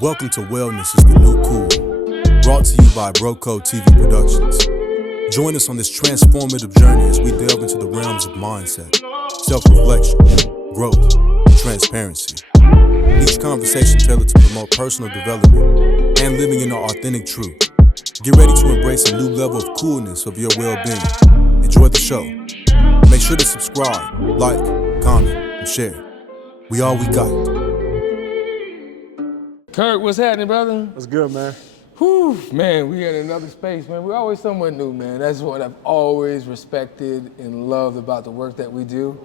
Welcome to Wellness is the New Cool, brought to you by Broco TV Productions. Join us on this transformative journey as we delve into the realms of mindset, self-reflection, growth, and transparency. Each conversation tailored to promote personal development and living in our authentic truth. Get ready to embrace a new level of coolness of your well-being. Enjoy the show. Make sure to subscribe, like, comment, and share. We all we got. Kurt, what's happening, brother? What's good, man? Whew, man, we in another space, man. We're always somewhere new, man. That's what I've always respected and loved about the work that we do,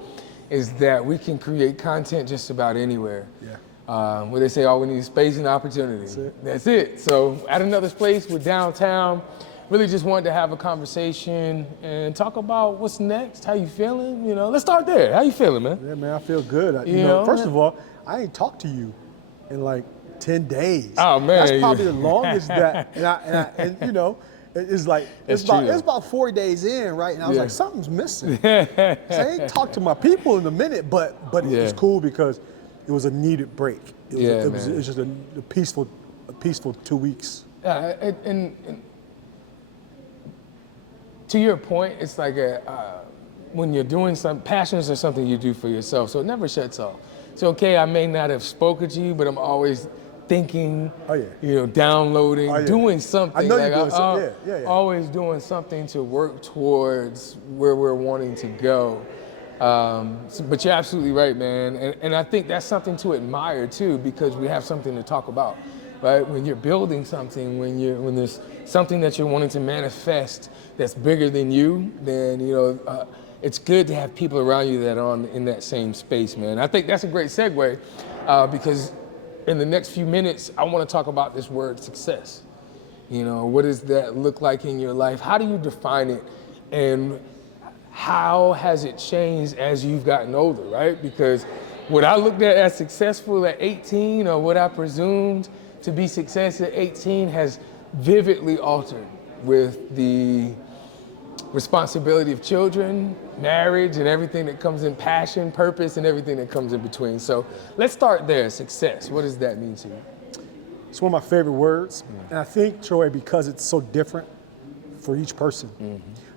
is that we can create content just about anywhere. Yeah. Where they say all we need is space and opportunity. That's it. So at another space, we're downtown. Really just wanted to have a conversation and talk about what's next, how you feeling, you know. Let's start there. How you feeling, man? Yeah, man, I feel good. You know, first of all, I ain't talked to you in like 10 days. Oh, man. That's probably the longest that, and you know, it's like, it's about 4 days in, right? And I was like, something's missing. So I ain't talked to my people in a minute, but it was cool because it was a needed break. It was just a peaceful 2 weeks. And to your point, it's like when you're doing something, passions are something you do for yourself, so it never shuts off. It's okay, I may not have spoken to you, but I'm always thinking, you know, downloading, doing something. I know you're doing something, yeah. Always doing something to work towards where we're wanting to go. But you're absolutely right, man. And I think that's something to admire too, because we have something to talk about, right? When you're building something, when there's something that you're wanting to manifest that's bigger than you, then, you know, it's good to have people around you that are in that same space, man. I think that's a great segue because in the next few minutes, I want to talk about this word success. You know, what does that look like in your life? How do you define it? And how has it changed as you've gotten older, right? Because what I looked at as successful at 18 or what I presumed to be success at 18 has vividly altered with the responsibility of children, marriage, and everything that comes in, passion, purpose, and everything that comes in between. So let's start there, success. What does that mean to you? It's one of my favorite words. And I think, Troy, because it's so different for each person.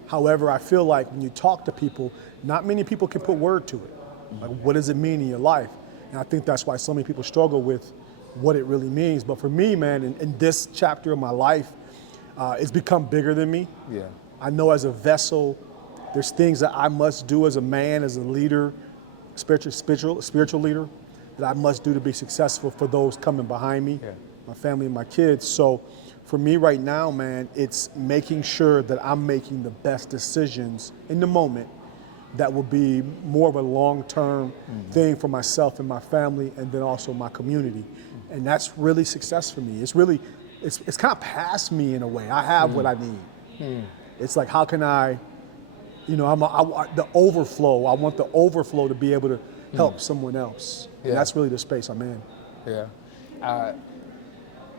However, I feel like when you talk to people, not many people can put word to it. Like, what does it mean in your life? And I think that's why so many people struggle with what it really means. But for me, man, in this chapter of my life, it's become bigger than me. Yeah. I know as a vessel, there's things that I must do as a man, as a leader, spiritual leader, that I must do to be successful for those coming behind me, my family and my kids. So for me right now, man, it's making sure that I'm making the best decisions in the moment that will be more of a long-term thing for myself and my family, and then also my community. And that's really success for me. It's really, it's kind of past me in a way. I have what I need. It's like, how can I, you know, the overflow. I want the overflow to be able to help someone else. And that's really the space I'm in. Yeah.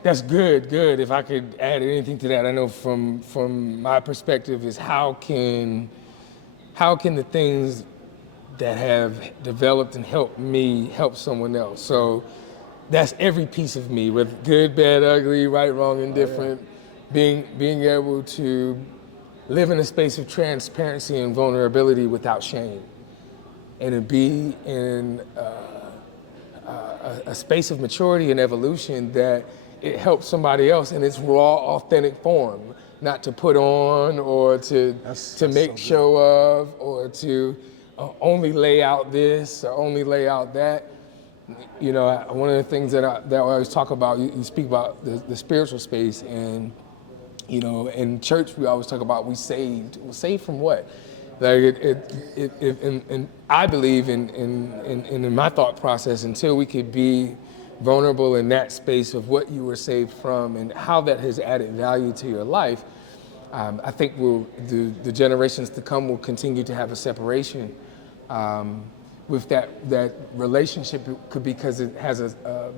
That's good. If I could add anything to that, I know from my perspective is how can the things that have developed and helped me help someone else? So that's every piece of me, with good, bad, ugly, right, wrong, indifferent, being able to live in a space of transparency and vulnerability without shame, and to be in a space of maturity and evolution that it helps somebody else in its raw, authentic form, not to put on or to make show of or to only lay out this or only lay out that. You know, one of the things that I always talk about, you speak about the spiritual space, and you know, in church we always talk about we saved. Well, saved from what? Like and I believe in my thought process, until we could be vulnerable in that space of what you were saved from and how that has added value to your life, I think the generations to come will continue to have a separation with that relationship, because it has a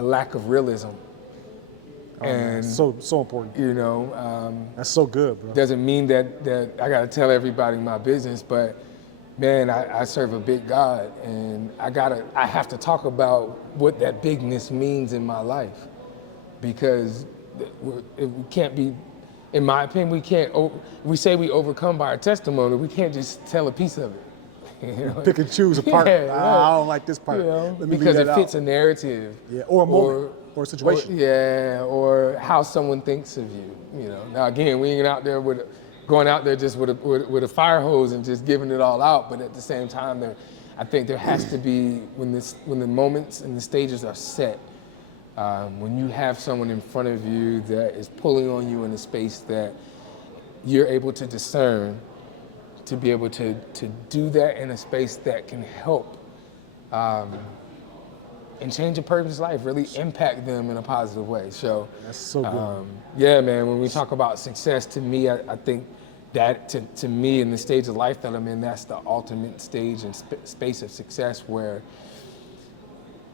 lack of realism. And so important. You know, that's so good, bro. Doesn't mean that I got to tell everybody my business, but man, I serve a big God, and I have to talk about what that bigness means in my life. because we can't be, in my opinion, we say we overcome by our testimony, we can't just tell a piece of it. You know? Pick and choose a part. Yeah, I don't like this part. You know, Let me because leave it that fits out. a narrative. Yeah, or a moment, or a situation. Or how someone thinks of you. You know. Now again, we ain't out there going out there just with a fire hose and just giving it all out. But at the same time, I think there has to be, when the moments and the stages are set, when you have someone in front of you that is pulling on you in a space that you're able to discern, to be able to do that in a space that can help and change a person's life, really impact them in a positive way. So That's so good. yeah, man, when we talk about success, to me, I think that to me, in the stage of life that I'm in, that's the ultimate stage and space of success, where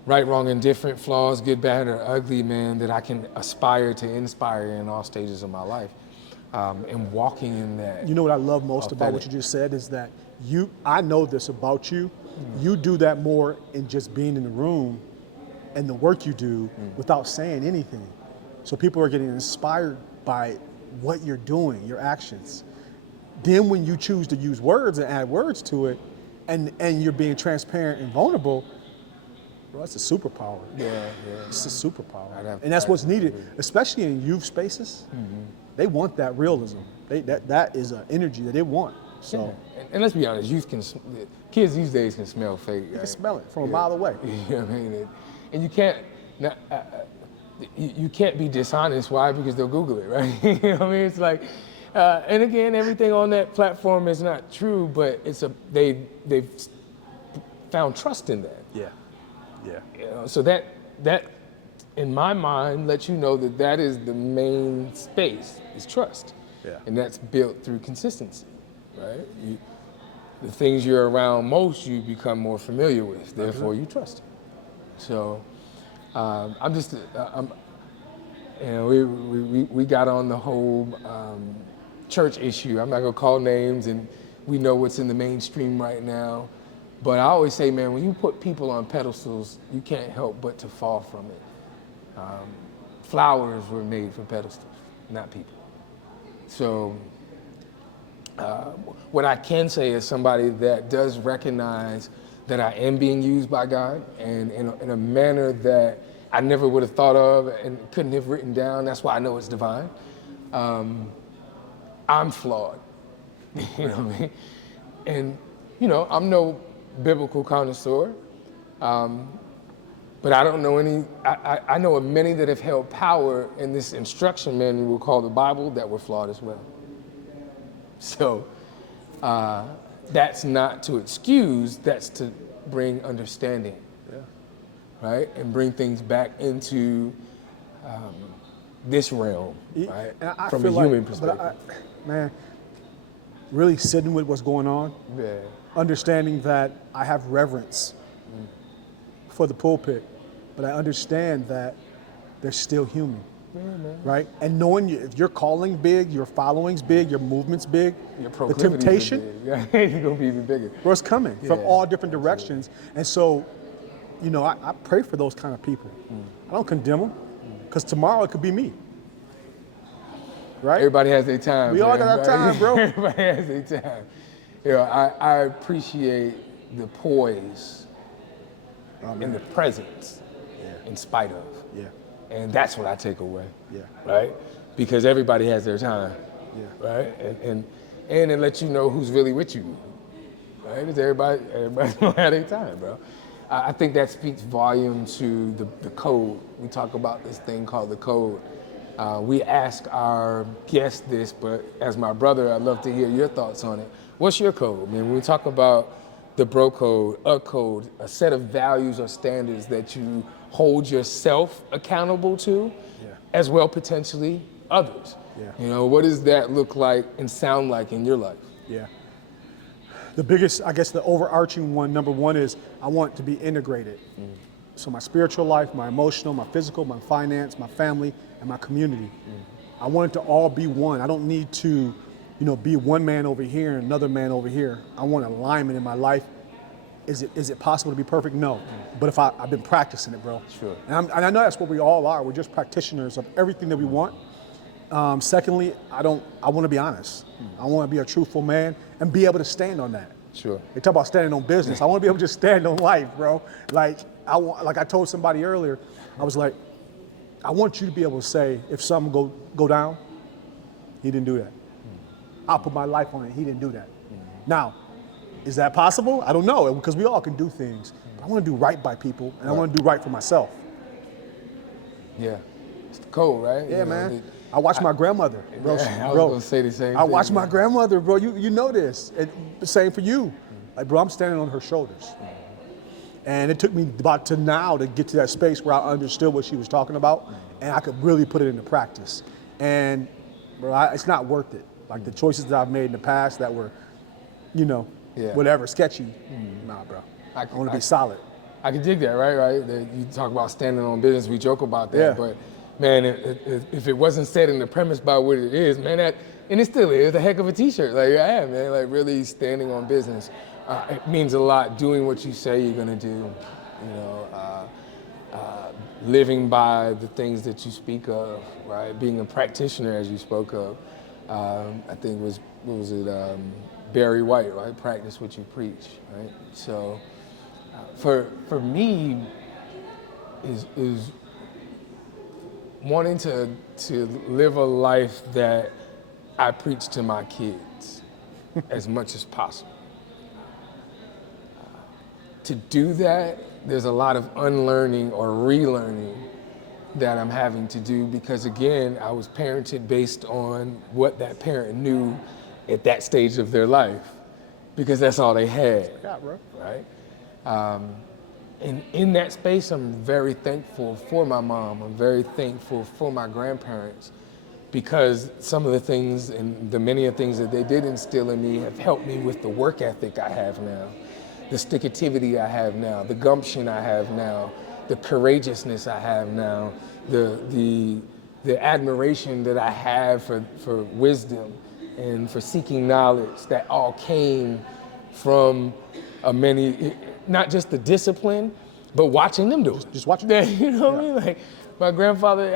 right, wrong, indifferent, flaws, good, bad, or ugly, man, that I can aspire to inspire in all stages of my life. And walking in that. You know what I love most about what you just said is that I know this about you. You do that more in just being in the room and the work you do without saying anything. So people are getting inspired by what you're doing, your actions. Then when you choose to use words and add words to it, and you're being transparent and vulnerable, bro, that's a superpower. Yeah. It's a superpower. And that's what's needed, especially in youth spaces. They want that realism. That is an energy that they want. So, and let's be honest, kids these days can smell fake. you can smell it from a mile away. You know what I mean? And you can't, you can't be dishonest. Why? Because they'll Google it, right? You know what I mean? It's like, and again, everything on that platform is not true, but they've found trust in that. Yeah. You know, so that in my mind lets you know that is the main space, is trust. Yeah. And that's built through consistency, right? The things you're around most, you become more familiar with, therefore you trust. So we got on the whole church issue. I'm not gonna call names, and we know what's in the mainstream right now. But I always say, man, when you put people on pedestals, you can't help but to fall from it. Flowers were made for pedestals, not people. So what I can say is somebody that does recognize that I am being used by God, and in a manner that I never would have thought of and couldn't have written down. That's why I know it's divine. I'm flawed, you know what I mean? And, you know, I'm no biblical connoisseur, but I don't know any, I know of many that have held power in this instruction manual called the Bible that were flawed as well. So that's not to excuse, that's to bring understanding, right? And bring things back into this realm, right? From a human perspective. Man, really sitting with what's going on, understanding that I have reverence for the pulpit, but I understand that they're still human, right? And knowing if your calling big, your following's big, your movement's big, the temptation, you're gonna be even bigger. Bro, it's coming from all different directions. And so, you know, I pray for those kind of people. I don't condemn them, because tomorrow it could be me. Right? Everybody has their time. We all got our time, bro. Everybody has their time. You know, I appreciate the poise and the presence in spite of. Yeah. And that's what I take away. Yeah. Right? Because everybody has their time. Yeah. Right? And it lets you know who's really with you. Right? Because everybody don't have their time, bro. I think that speaks volume to the code. We talk about this thing called the code. We ask our guests this, but as my brother, I'd love to hear your thoughts on it. What's your code? I mean, when we talk about the bro code, a set of values or standards that you hold yourself accountable to, as well potentially others. Yeah. You know, what does that look like and sound like in your life? Yeah. The biggest, I guess the overarching one, number one, is I want to be integrated. So my spiritual life, my emotional, my physical, my finance, my family, and my community. I want it to all be one. I don't need to, you know, be one man over here and another man over here. I want alignment in my life Is it possible to be perfect? No. But if I've been practicing it, bro. Sure. And I know that's what we all are. We're just practitioners of everything that we want. Secondly, I want to be honest. I want to be a truthful man and be able to stand on that. Sure. They talk about standing on business. I want to be able to just stand on life, bro. Like I told somebody earlier, I was like, I want you to be able to say, if something go down, he didn't do that. I'll put my life on it. He didn't do that. Now, is that possible? I don't know, because we all can do things. But I want to do right by people, and I want to do right for myself. Yeah. It's the code, right? Yeah, man. I watched my grandmother, bro. I was gonna say the same thing. I watched my grandmother, bro. You know this. The same for you. Like, bro, I'm standing on her shoulders. And it took me about to now to get to that space where I understood what she was talking about, and I could really put it into practice. And, bro, it's not worth it. Like, the choices that I've made in the past that were, whatever, sketchy. Nah, bro. I want to be solid. I can dig that, right? That you talk about standing on business. We joke about that, but man, if it wasn't said in the premise by what it is, man, and it still is a heck of a T-shirt. Like, yeah, man, like really standing on business. It means a lot. Doing what you say you're gonna do. Living by the things that you speak of, right? Being a practitioner, as you spoke of. I think what was it? Barry White, right? Practice what you preach, right? So, for me, is wanting to live a life that I preach to my kids as much as possible. To do that, there's a lot of unlearning or relearning that I'm having to do because, again, I was parented based on what that parent knew at that stage of their life because that's all they had, right? And in that space, I'm very thankful for my mom. I'm very thankful for my grandparents because some of the things and the many of things that they did instill in me have helped me with the work ethic I have now, the stick-activity I have now, the gumption I have now, the courageousness I have now, the admiration that I have for wisdom and for seeking knowledge that all came from not just the discipline, but watching them do it. Just watching them. You know what I mean? Like my grandfather,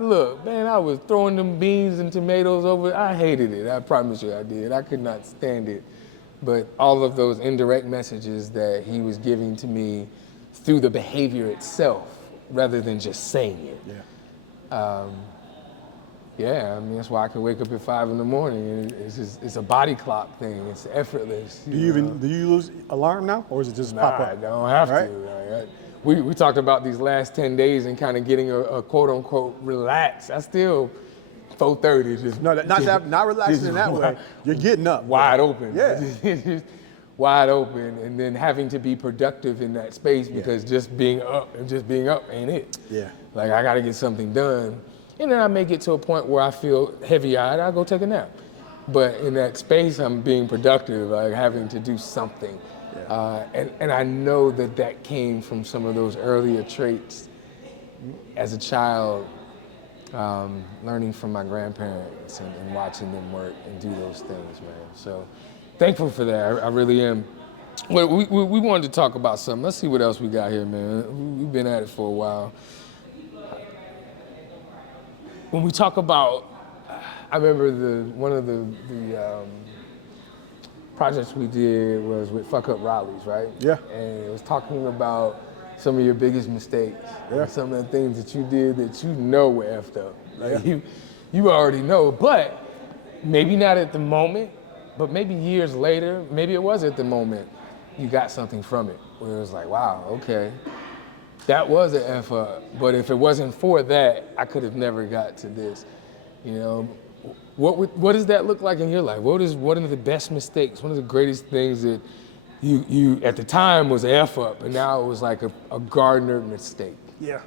look, man, I was throwing them beans and tomatoes over. I hated it. I promise you I did. I could not stand it. But all of those indirect messages that he was giving to me through the behavior itself, rather than just saying it. I mean, that's why I can wake up at 5 in the morning. And it's a body clock thing. It's effortless. Do you lose alarm now, or is it just pop up? I don't have to. Right? We talked about these last 10 days and kind of getting a quote unquote relax. I still 4:30 just not relaxing in that way. You're getting up wide open. Yeah. Just wide open, and then having to be productive in that space because just being up ain't it. Yeah. Like I got to get something done. And then I may get to a point where I feel heavy-eyed, I'll go take a nap. But in that space, I'm being productive, like having to do something. And I know that came from some of those earlier traits as a child, learning from my grandparents and watching them work and do those things, man. So thankful for that, I really am. Well, we wanted to talk about something. Let's see what else we got here, man. We've been at it for a while. When we talk about, I remember one of the projects we did was with Fuck Up Raleigh's, right? Yeah. And it was talking about some of your biggest mistakes, and some of the things that you did that you know were effed up. Like you already know, but maybe not at the moment, but maybe years later, maybe it was at the moment, you got something from it where it was like, wow, okay. That was an F up, but if it wasn't for that, I could have never got to this. You know, what does that look like in your life? What are the best mistakes? One of the greatest things that you at the time was an F up, and now it was like a garnered mistake. Yeah.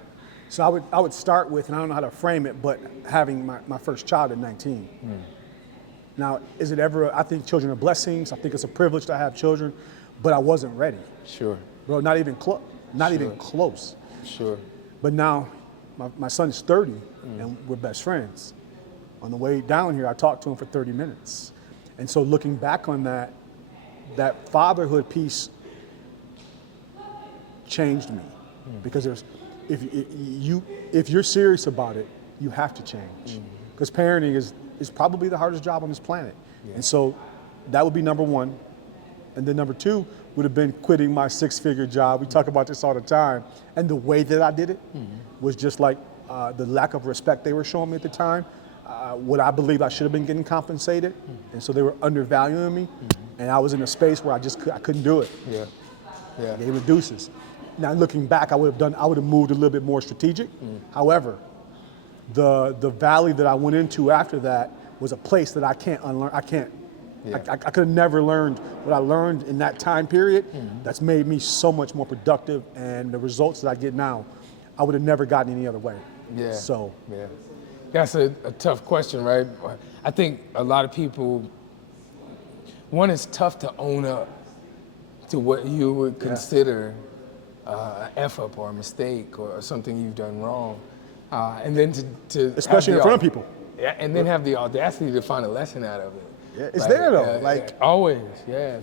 So I would start with, and I don't know how to frame it, but having my first child at 19. Now, is it ever? I think children are blessings. I think it's a privilege to have children, but I wasn't ready. Sure. Bro, not even close. Not even close. Sure. But now, my son's 30, and we're best friends. On the way down here, I talked to him for 30 minutes. And so looking back on that fatherhood piece changed me. Because if you're serious about it, you have to change. Because parenting is probably the hardest job on this planet. And so that would be number one. And then number two would have been quitting my 6-figure job. We talk about this all the time. And the way that I did it was just like the lack of respect they were showing me at the time. What I believe I should have been getting compensated. And so they were undervaluing me. And I was in a space where I couldn't do it. They were deuces. Now looking back, I would have moved a little bit more strategic. However, the valley that I went into after that was a place that I can't unlearn. I could have never learned what I learned in that time period. That's made me so much more productive, and the results that I get now, I would have never gotten any other way. So that's a tough question, right? I think a lot of people, one, it's tough to own up to what you would consider an F-up or a mistake or something you've done wrong. And then to especially in front of people. Yeah, and then have the audacity to find a lesson out of it. It's there though, always,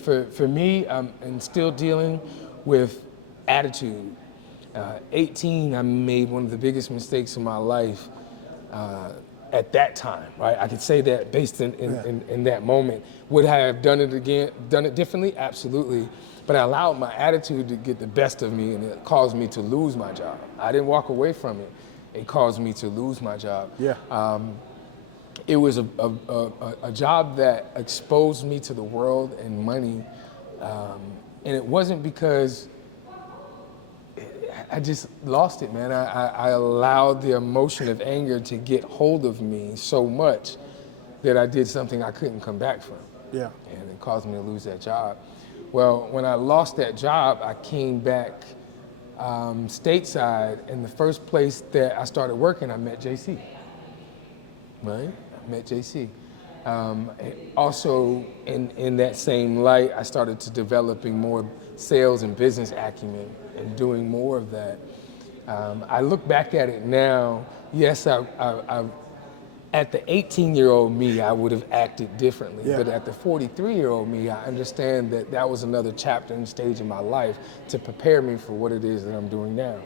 For me, I'm still dealing with attitude. 18, I made one of the biggest mistakes of my life at that time, right? I could say that based in that moment. Would I have done it differently? Absolutely. But I allowed my attitude to get the best of me, and it caused me to lose my job. I didn't walk away from it. It caused me to lose my job. It was a job that exposed me to the world and money, and it wasn't because I just lost it, man. I allowed the emotion of anger to get hold of me so much that I did something I couldn't come back from. And it caused me to lose that job. Well, when I lost that job, I came back stateside, and the first place that I started working, I met JC. Right? I met JC. Also, in that same light, I started to developing more sales and business acumen and doing more of that. I look back at it now, yes, at the 18-year-old me, I would have acted differently. But at the 43-year-old me, I understand that that was another chapter and stage in my life to prepare me for what it is that I'm doing now,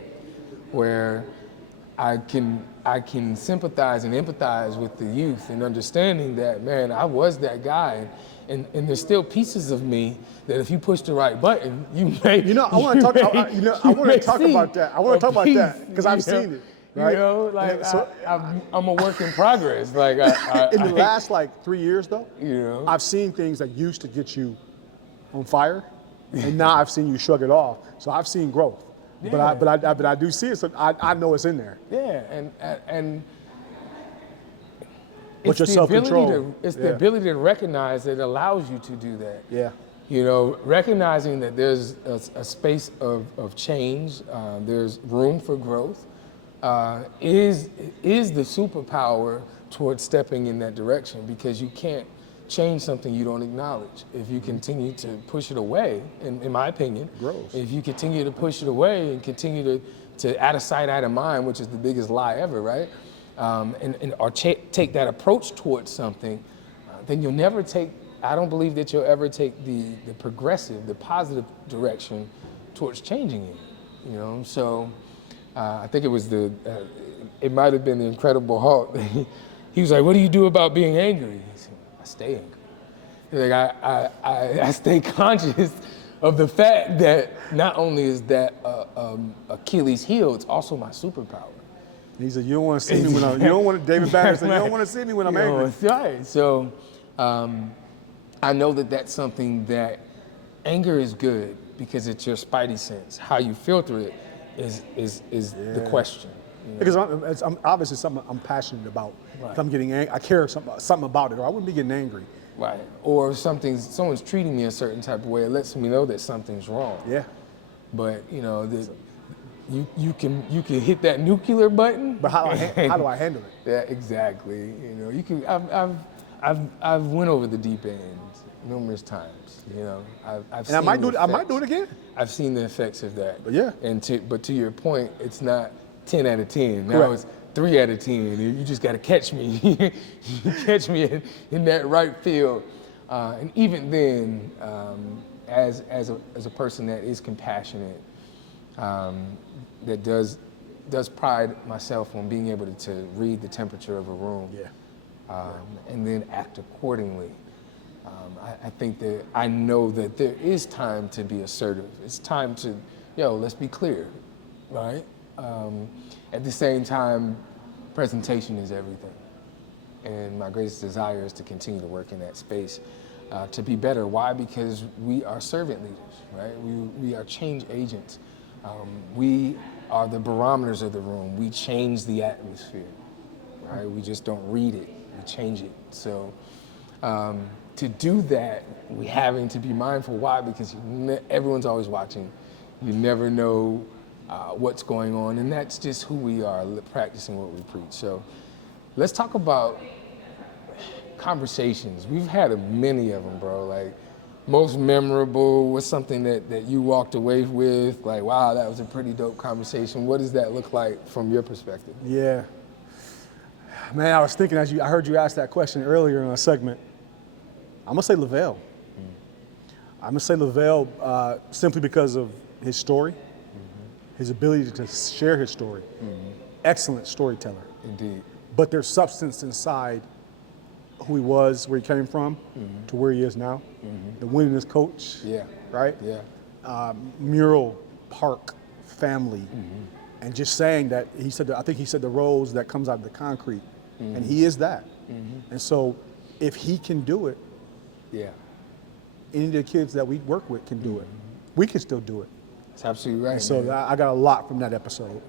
where I can sympathize and empathize with the youth and understanding that, man, I was that guy. And there's still pieces of me that if you push the right button, you may. I want to talk about that. I want to talk about that because I've seen it. Right? I'm a work in progress. In the last 3 years, though, I've seen things that used to get you on fire, and now I've seen you shrug it off. So I've seen growth, but I do see it. So I know it's in there. And but it's your self-control. It's the ability to recognize that it allows you to do that. Recognizing that there's a space of change, there's room for growth. Is the superpower towards stepping in that direction, because you can't change something you don't acknowledge. If you continue to push it away, in my opinion, if you continue to push it away and continue to out of sight, out of mind, which is the biggest lie ever, right? Or take that approach towards something, then you'll never take, I don't believe that you'll ever take the progressive, the positive direction towards changing it, So I think it was it might have been the Incredible Hulk. He was like, "What do you do about being angry?" He said, "I stay angry." I stay conscious of the fact that not only is that Achilles' heel, it's also my superpower. He said, "You don't want to see me when I'm." You don't want to. David Banner said, "You don't want to see me when I'm angry." That's right. So I know that that's something that anger is good because it's your spidey sense. How you filter it is the question. Because I'm obviously something I'm passionate about. Right. If I'm getting angry, I care something about it, or I wouldn't be getting angry. Right. Or someone's treating me a certain type of way. It lets me know that something's wrong. But you can hit that nuclear button. But how do I handle it? Yeah, exactly. You can. I've went over the deep end numerous times. I've. And I might do it again. I've seen the effects of that. But but to your point, it's not 10 out of 10. Now Correct. it's 3 out of 10. You just got to catch me. You catch me in that right field. And even then, as a person that is compassionate, that does pride myself on being able to read the temperature of a room, and then act accordingly. I think that I know that there is time to be assertive. It's time to, let's be clear, right? At the same time, presentation is everything. And my greatest desire is to continue to work in that space, to be better. Why? Because we are servant leaders, right? We are change agents. We are the barometers of the room. We change the atmosphere, right? We just don't read it, we change it. So to do that, we having to be mindful. Why? Because everyone's always watching. You never know what's going on, and that's just who we are, practicing what we preach. So let's talk about conversations. We've had many of them, bro. Like, most memorable was something that you walked away with, like, wow, that was a pretty dope conversation. What does that look like from your perspective? Yeah. Man, I was thinking I heard you ask that question earlier in a segment. I'm gonna say Lavelle. I'm gonna say Lavelle simply because of his story, his ability to share his story. Excellent storyteller. Indeed. But there's substance inside who he was, where he came from, to where he is now. The winningest coach, right? Yeah. Mural park family, and just saying that I think he said the rose that comes out of the concrete, and he is that. And so, if he can do it, any of the kids that we work with can do it. We can still do it. That's absolutely right. And so man. I got a lot from that episode.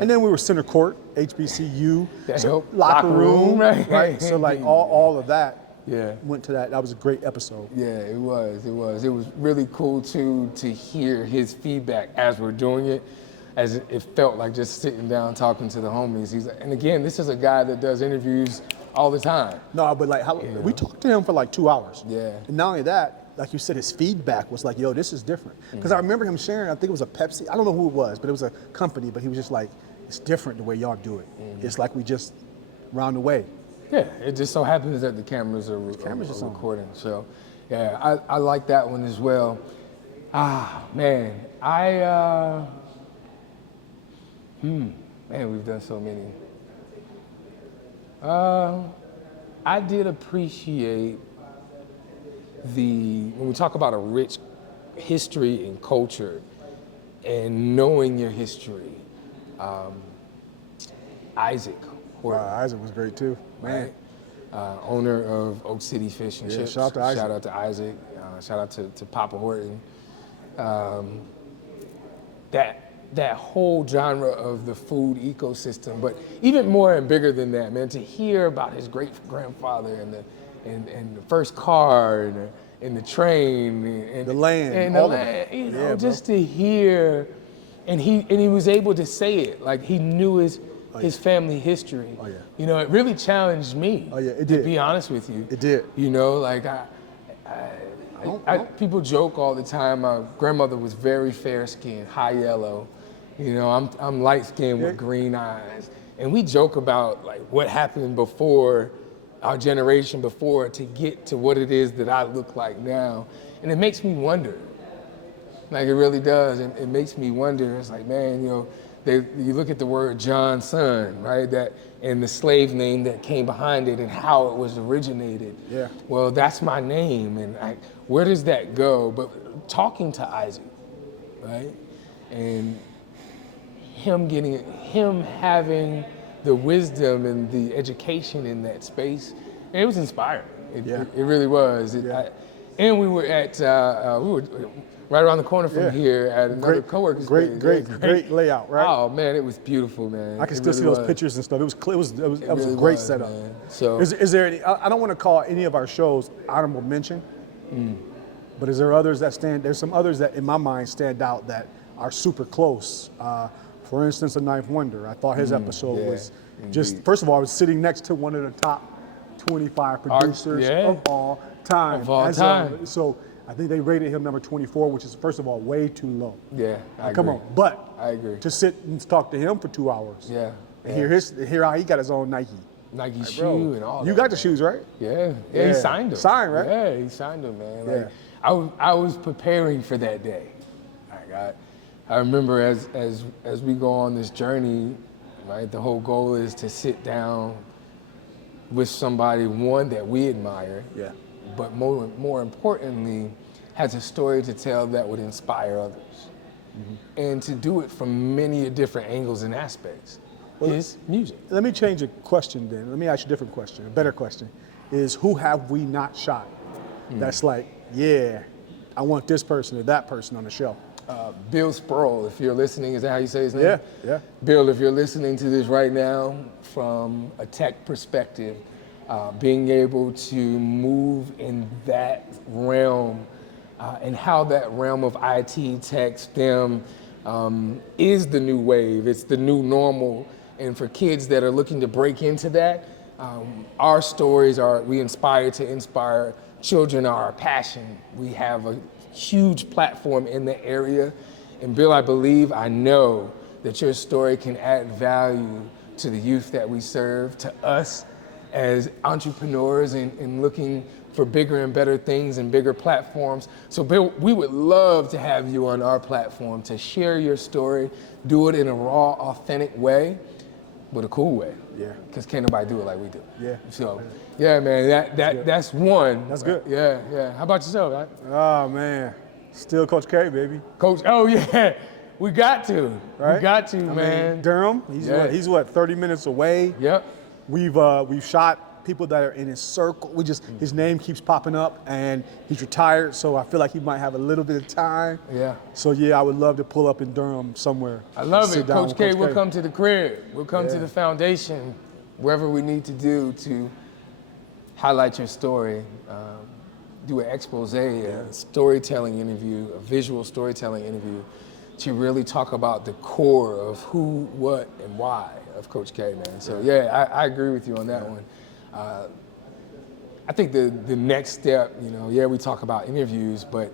And then we were center court, HBCU, locker room, right? So like all of that went to that. That was a great episode. Yeah, it was. It was really cool too to hear his feedback as we're doing it, as it felt like just sitting down talking to the homies. And again, this is a guy that does interviews all the time. No, but like we talked to him for like 2 hours. Yeah. And not only that, like you said, his feedback was like, yo, this is different. Because I remember him sharing, I think it was a Pepsi, I don't know who it was, but it was a company, but he was just like, it's different the way y'all do it. It's like we just round the way. Yeah, it just so happens that the cameras are recording. So, yeah, I like that one as well. Man, we've done so many. I did appreciate when we talk about a rich history and culture and knowing your history, Isaac. Isaac was great too, man. Right? Owner of Oak City Fish and Chips. Shout out to Isaac. Shout out to Isaac. Shout out to Papa Horton. That whole genre of the food ecosystem, but even more and bigger than that, man, to hear about his great grandfather and the first car and the train and the land, all that, just to hear, and he was able to say it like he knew his family history. Oh yeah. It really challenged me. Oh yeah, it did. To be honest with you, it did. Like people joke all the time. My grandmother was very fair-skinned, high yellow. I'm light-skinned with green eyes, and we joke about like what happened before our generation before to get to what it is that I look like now, and it makes me wonder. Like, it really does. It makes me wonder. It's like, man, you look at the word John's son, right? That and the slave name that came behind it and how it was originated. Yeah. Well, that's my name, and where does that go? But talking to Isaac, right, and him having the wisdom and the education in that space, it was inspiring. It really was. And we were at right around the corner from here at another coworker's space. Great layout, right? Oh man, it was beautiful, man. I can still see those pictures and stuff. It was a great setup. Man. So is there any? I don't want to call any of our shows honorable mention, but is there others that stand? There's some others that in my mind stand out that are super close. For instance, The Ninth Wonder. I thought his episode was just, first of all, I was sitting next to one of the top 25 producers of all time. So I think they rated him number 24, which is, first of all, way too low. Yeah, I agree. Come on, but I agree. To sit and talk to him for 2 hours. Yeah. And hear how he got his own Nike shoe and all that. You got the shoes, right? Yeah, he signed them. Signed, right? Yeah, he signed them, man. Like, I was preparing for that day. I remember as we go on this journey, right, the whole goal is to sit down with somebody, one, that we admire, Yeah. but more importantly, has a story to tell that would inspire others. And to do it from many different angles and aspects is music. Let me change the question then. Let me ask you a different question, a better question. Is who have we not shot? That's like, yeah, I want this person or that person on the show. Bill Sproul, if you're listening, is that how you say his name? Yeah, yeah. Bill, if you're listening to this right now from a tech perspective, being able to move in that realm and how that realm of IT, tech, STEM is the new wave. It's the new normal. And for kids that are looking to break into that, our stories are, we inspire to inspire. Children are our passion. We have a huge platform in the area. And Bill, I know that your story can add value to the youth that we serve, to us as entrepreneurs and looking for bigger and better things and bigger platforms. So Bill, we would love to have you on our platform to share your story, do it in a raw, authentic way, but a cool way. Yeah. Because can't nobody do it like we do. Yeah. So, yeah, man, that's one. That's good. Yeah, yeah. How about yourself? Right? Oh man, still Coach K, baby. Coach, oh yeah, we got to. Right? We got to, I man. mean, Durham, he's what, 30 minutes away. Yep. We've shot people that are in his circle. His name keeps popping up, and he's retired, so I feel like he might have a little bit of time. Yeah. So yeah, I would love to pull up in Durham somewhere. I love sit it. down Coach with K will come to the crib. We'll come to Yeah. the foundation, wherever we need to do to highlight your story, do an expose, a storytelling interview, a visual storytelling interview, to really talk about the core of who, what, and why of Coach K, man. So yeah, I agree with you on that one. I think the next step, we talk about interviews, but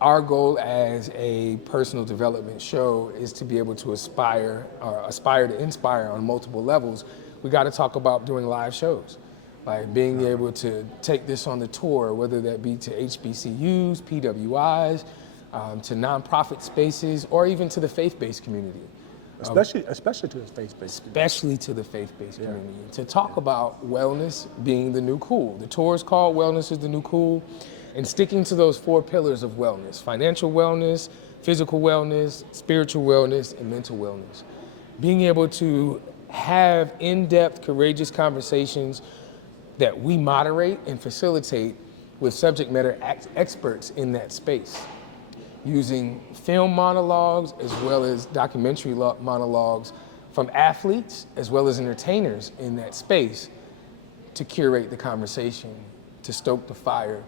our goal as a personal development show is to be able to aspire to inspire on multiple levels. We got to talk about doing live shows, like being able to take this on the tour, whether that be to HBCUs, PWIs, to nonprofit spaces, or even to the faith-based community. Especially to his faith-based community. Especially to the faith-based community. To talk about wellness being the new cool. The tour is called Wellness is the New Cool, and sticking to those 4 pillars of wellness: financial wellness, physical wellness, spiritual wellness, and mental wellness. Being able to have in-depth, courageous conversations that we moderate and facilitate with subject matter experts in that space, using film monologues as well as documentary monologues from athletes as well as entertainers in that space to curate the conversation, to stoke the fire,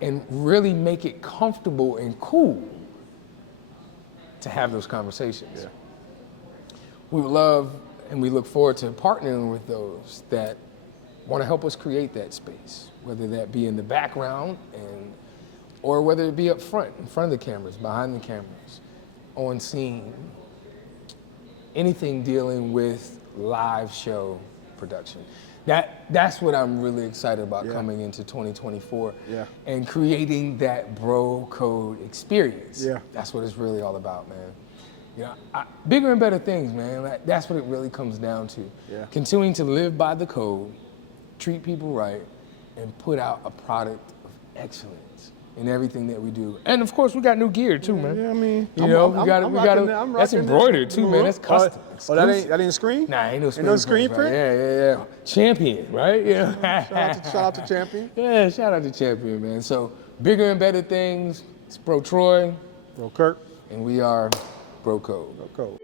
and really make it comfortable and cool to have those conversations. Yeah. We would love and we look forward to partnering with those that want to help us create that space, whether that be in the background or whether it be up front, in front of the cameras, behind the cameras, on scene, anything dealing with live show production. That's what I'm really excited about coming into 2024 and creating that bro code experience. Yeah. That's what it's really all about, man. Bigger and better things, man. That's what it really comes down to. Yeah. Continuing to live by the code, treat people right, and put out a product of excellence in everything that we do. And of course, we got new gear too, man. Yeah, I mean, we got that's embroidered too, man. That's custom. Oh, that ain't screen? Nah, ain't no screen. Ain't no screen print? Yeah. Champion, right? Yeah. Shout out to Champion. Yeah, shout out to Champion, man. So bigger and better things. It's Bro Troy. Bro Kirk. And we are Bro Code. Bro Code.